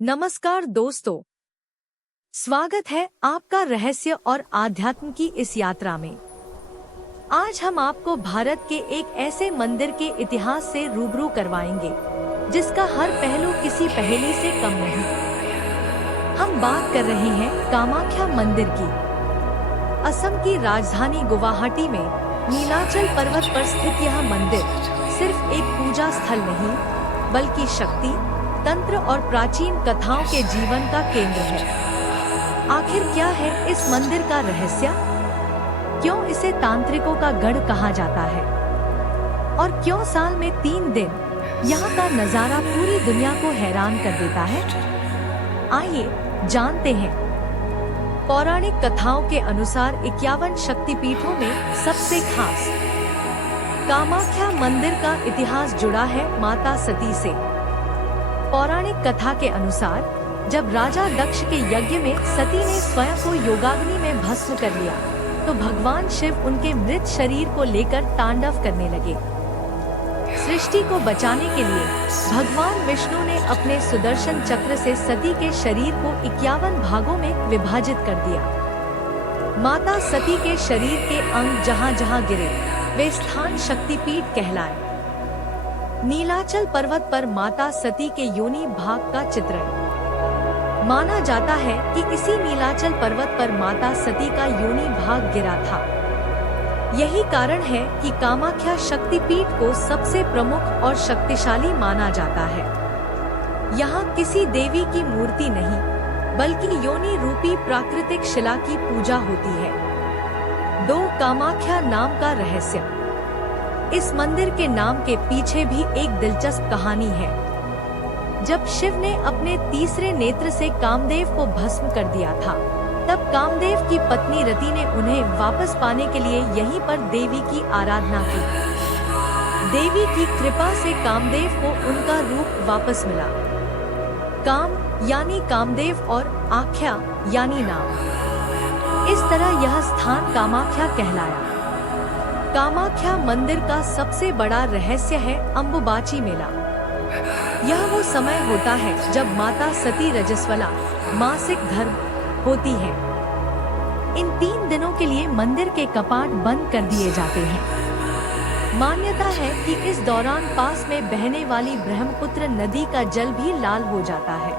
नमस्कार दोस्तों, स्वागत है आपका रहस्य और आध्यात्म की इस यात्रा में। आज हम आपको भारत के एक ऐसे मंदिर के इतिहास से रूबरू करवाएंगे जिसका हर पहलू किसी पहेली से कम नहीं। हम बात कर रहे हैं कामाख्या मंदिर की। असम की राजधानी गुवाहाटी में नीलाचल पर्वत पर स्थित यह मंदिर सिर्फ एक पूजा स्थल नहीं, बल्कि शक्ति, तंत्र और प्राचीन कथाओं के जीवन का केंद्र है। आखिर क्या है इस मंदिर का रहस्य? क्यों इसे तांत्रिकों का गढ़ कहा जाता है? और क्यों साल में 3 दिन यहाँ का नजारा पूरी दुनिया को हैरान कर देता है? आइए जानते हैं। पौराणिक कथाओं के अनुसार 51 शक्तिपीठों में सबसे खास कामाख्या मंदिर का इतिहास जुड़ा है माता सती से। पौराणिक कथा के अनुसार जब राजा दक्ष के यज्ञ में सती ने स्वयं को योगाग्नि में भस्म कर लिया, तो भगवान शिव उनके मृत शरीर को लेकर तांडव करने लगे। सृष्टि को बचाने के लिए भगवान विष्णु ने अपने सुदर्शन चक्र से सती के शरीर को 51 भागों में विभाजित कर दिया। माता सती के शरीर के अंग जहाँ जहाँ गिरे, वे स्थान शक्तिपीठ कहलाए। नीलाचल पर्वत पर माता सती के योनि भाग का चित्रण। माना जाता है कि इसी नीलाचल पर्वत पर माता सती का योनि भाग गिरा था। यही कारण है कि कामाख्या शक्तिपीठ को सबसे प्रमुख और शक्तिशाली माना जाता है। यहाँ किसी देवी की मूर्ति नहीं, बल्कि योनि रूपी प्राकृतिक शिला की पूजा होती है। 2 कामाख्या नाम का रहस्य। इस मंदिर के नाम के पीछे भी एक दिलचस्प कहानी है। जब शिव ने अपने तीसरे नेत्र से कामदेव को भस्म कर दिया था, तब कामदेव की पत्नी रति ने उन्हें वापस पाने के लिए यहीं पर देवी की आराधना की। देवी की कृपा से कामदेव को उनका रूप वापस मिला। काम यानी कामदेव और आख्या यानी नाम। इस तरह यह स्थान कामाख्या कहलाया। कामाख्या मंदिर का सबसे बड़ा रहस्य है अम्बुबाची मेला। यह वो समय होता है जब माता सती रजस्वला मासिक धर्म होती है। इन 3 दिनों के लिए मंदिर के कपाट बंद कर दिए जाते हैं। मान्यता है कि इस दौरान पास में बहने वाली ब्रह्मपुत्र नदी का जल भी लाल हो जाता है।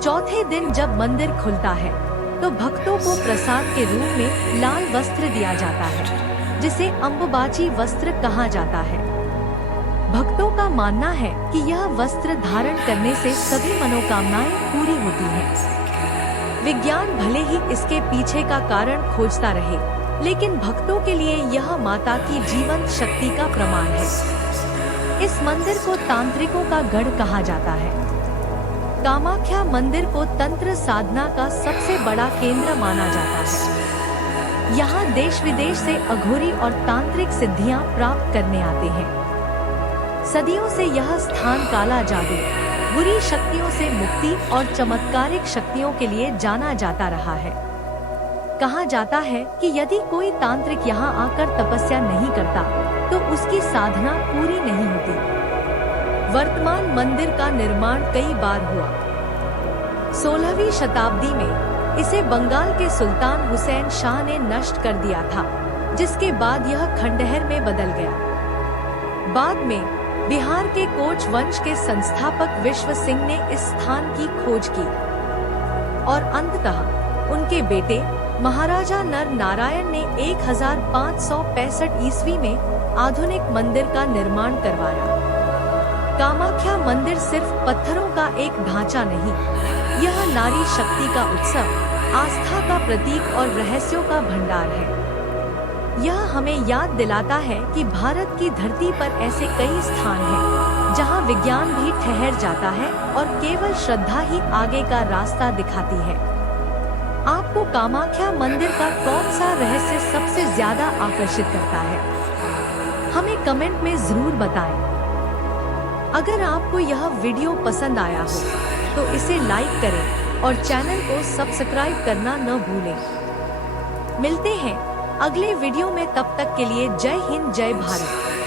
चौथे दिन जब मंदिर खुलता है, तो भक्तों को प्रसाद के रूप में लाल वस्त्र दिया जाता है, जिसे अम्बुबाची वस्त्र कहा जाता है। भक्तों का मानना है कि यह वस्त्र धारण करने से सभी मनोकामनाएं पूरी होती हैं। विज्ञान भले ही इसके पीछे का कारण खोजता रहे, लेकिन भक्तों के लिए यह माता की जीवंत शक्ति का प्रमाण है। इस मंदिर को तांत्रिकों का गढ़ कहा जाता है। कामाख्या मंदिर को तंत्र साधना का सबसे बड़ा केंद्र माना जाता है। यहाँ देश विदेश से अघोरी और तांत्रिक सिद्धियां प्राप्त करने आते हैं। सदियों से यह स्थान काला जादू, बुरी शक्तियों से मुक्ति और चमत्कारिक शक्तियों के लिए जाना जाता रहा है। कहा जाता है कि यदि कोई तांत्रिक यहाँ आकर तपस्या नहीं करता, तो उसकी साधना पूरी नहीं होती। वर्तमान मंदिर का निर्माण कई बार हुआ। 16वीं शताब्दी में इसे बंगाल के सुल्तान हुसैन शाह ने नष्ट कर दिया था, जिसके बाद यह खंडहर में बदल गया। बाद में बिहार के कोच वंश के संस्थापक विश्व सिंह ने इस स्थान की खोज की और अंततः उनके बेटे महाराजा नर नारायण ने 1565 ईस्वी में आधुनिक मंदिर का निर्माण करवाया। कामाख्या मंदिर सिर्फ पत्थरों का एक ढांचा नहीं, यह नारी शक्ति का उत्सव, आस्था का प्रतीक और रहस्यों का भंडार है। यह हमें याद दिलाता है कि भारत की धरती पर ऐसे कई स्थान हैं, जहां विज्ञान भी ठहर जाता है और केवल श्रद्धा ही आगे का रास्ता दिखाती है। आपको कामाख्या मंदिर का कौन सा रहस्य सबसे ज्यादा आकर्षित करता है? हमें कमेंट में जरूर बताएं। अगर आपको यह वीडियो पसंद आया हो, तो इसे लाइक करें और चैनल को सब्सक्राइब करना न भूलें। मिलते हैं अगले वीडियो में, तब तक के लिए जय हिंद, जय भारत।